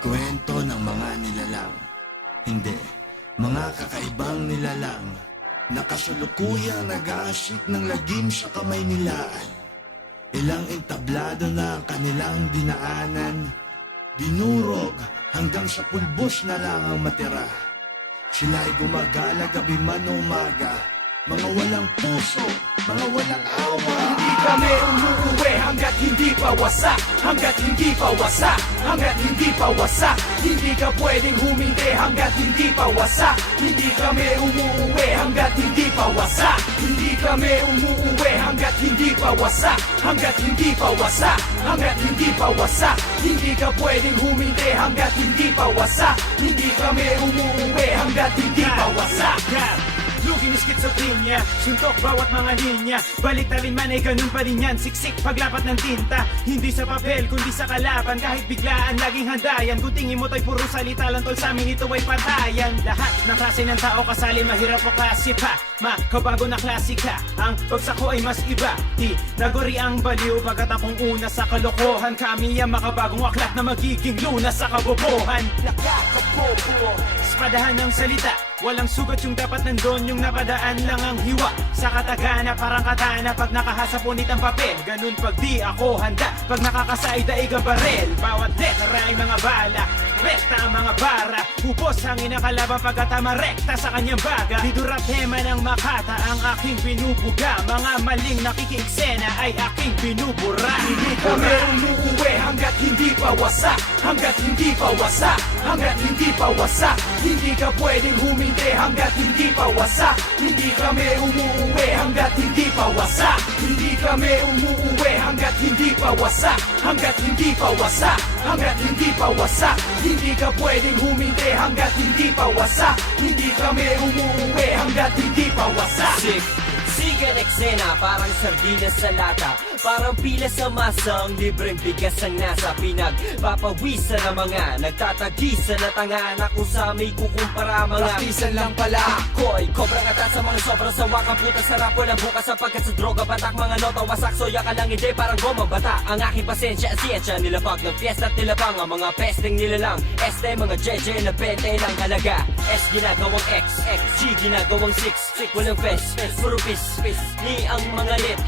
Kwento ng mga nilalang. Hindi, mga kakaibang nilalang. Nakasulukuyang nag-aasik ng lagim sa kamay nila. Ilang entablado na ang kanilang dinaanan. Dinurog hanggang sa pulbos na lang ang matira. Sila'y gumagala gabi man o umaga. Mga walang puso, mga walang awa. Hindi kami umuuwi hanggat hindi pa wasak. Hanggat hindi pa wasak. Hanggat hindi pa wasak. Hindi ka pwedeng humindi hanggat hindi pa wasak. Hindi kami umuuwi hanggat hindi pa wasak. Hindi kami umuuwi hanggat hindi pa wasak. Hanggat hindi pa wasak. Hanggat hindi pa wasak. Hindi ka pwedeng humindi hanggat hindi pa wasak. Hindi kami umuuwi hanggat hindi pa wasak. Lugin ni skizofrenia, suntok bawat mga linya. Balitalin man ay ganun pa rin yan. Siksik paglapat ng tinta, hindi sa papel kundi sa kalaban. Kahit biglaan laging handa yan. Kung tingin mo to'y puro salita lang tol, sa amin ito ay patayan. Lahat ng klase ng tao kasali, mahirap o klase pa. Makabago na klasika, ang bagsak ko ay mas iba. Di nagori ang baliw pagkatapong una sa kalokohan. Kami ang makabagong aklat na magiging lunas sa kabobohan. Nakakabobo, espadahan ng salita. Walang sugat yung dapat nandun, yung napadaan lang ang hiwa. Sa katagana parang katana pag nakahasapunit ang papel. Ganun pag di ako handa, pag nakakasaid daig ang barel. Bawat letra ay mga bala, rekta ang mga bara. Hubos hangin ang kalaban pagkatama rekta sa kanyang baga. Didurap hema ng makata ang aking binubuga. Mga maling nakikiksena ay aking binubura. Hindi kami umuuwi hanggat hindi pa wasak. Hanggat hindi pa wasak. Hanggat hindi pa wasak. Hindi ka pwedeng humindi hanggat hindi pa wasak. Hindi kami umuuwi hanggat hindi pa wasak. Hindi kami umuuwi hanggat hindi pa wasak. Hanggat hindi pa wasak. Hanggat hindi pa wasak. Hindi ka pwedeng humindi hanggat hindi pa wasak. Hindi kami umuuwi hanggat hindi pa wasak. Sigan eksena, parang sardinas sa lata. Parang pila sa masang libreng bigas ang nasa pinagpapawisan ng mga nagtatagisan na tanga na kung sa may kukumpara mga Praktisan lang pala ako'y kobrang atat sa mga sobrang sawa kang putas sarap walang bukas sapagkat sa droga batak mga nota wasak soya ka lang hindi parang gomang bata ang aking pasensya siyensya nilapag ng fiesta at nilabang ang mga pesting nilalang este mga jeje na pente lang halaga S ginagawang X G ginagawang 6 walang fest puro pis ni ang mga lit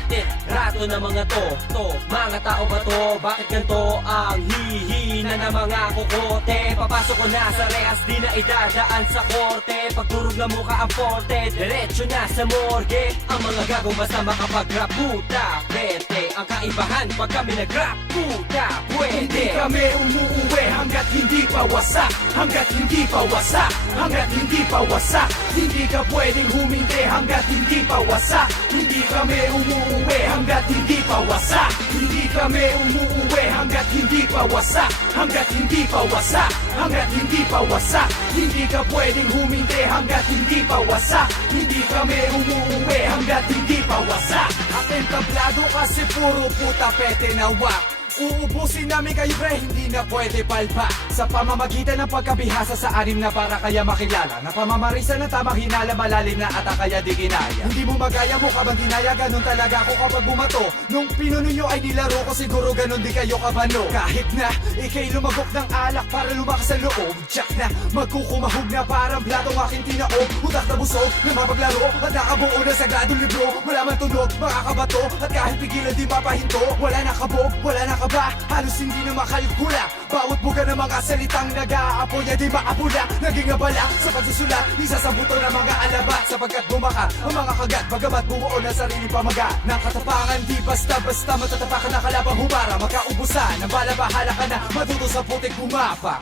rato na mga to mga tao ba to bakit ganto ang hihina na mga kokote papasok ko na sa rehas di na idadaan sa korte pagturog na mukha ang forte diretso na sa morgue ang mga gagong basta makapag-rap puta pwede ang kaibahan pag kami nag-rap puta pwede Hindi kami umuuwi hanggat hindi pa wasak. Hanggat hindi pa wasak. Hanggat hindi pa wasak. Hindi ka pwedeng humindi hanggat hindi pa wasak. Hindi kami umuuwi hanggat hindi pa wasak. Hindi kami umuuwi hanggat hindi pa wasak. Hanggat hindi pa wasak. Hanggat hindi pa wasak. Hindi ka pwedeng humindi hanggat hindi pa wasak. Hindi kami umuuwi hanggat hindi pa wasak. Ang entablado kasi puro puta pete na wak. Uubusin namin kayo pre, hindi na pwede palpa. Sa pamamagitan ng pagkabihasa sa anim na para kaya makilala. Na pamamarisa ng tamang hinala malalim na ata kaya di ginaya. Hindi mo magaya mo kabang dinaya, ganun talaga ako kapag bumato. Nung pinuno nyo ay nilaro ko siguro ganun di kayo kabano. Kahit na ikay lumagok ng alak para lumakas sa loob. Jack na magkukumahog na parang blatong aking tinaob. Utak na busog na mapaglaro at nakabuo na sagradong libro. Wala man tunog, makakabato at kahit pigilan di mapahinto. Wala na kabog, wala na ba? Halos hindi na makalkula. Bawat buga ng mga salitang nag-aapoy niya di maapula. Naging abala sa pagsusulat isa sa buto ng mga alabat. Sapagkat bumaka ang mga kagat bagamat bumuo na sarili pamaga. Ng katapangan di basta-basta matatapakan na kalabang humara. Magkaubusan ng bala bahala ka na matuto sa putik bumapa.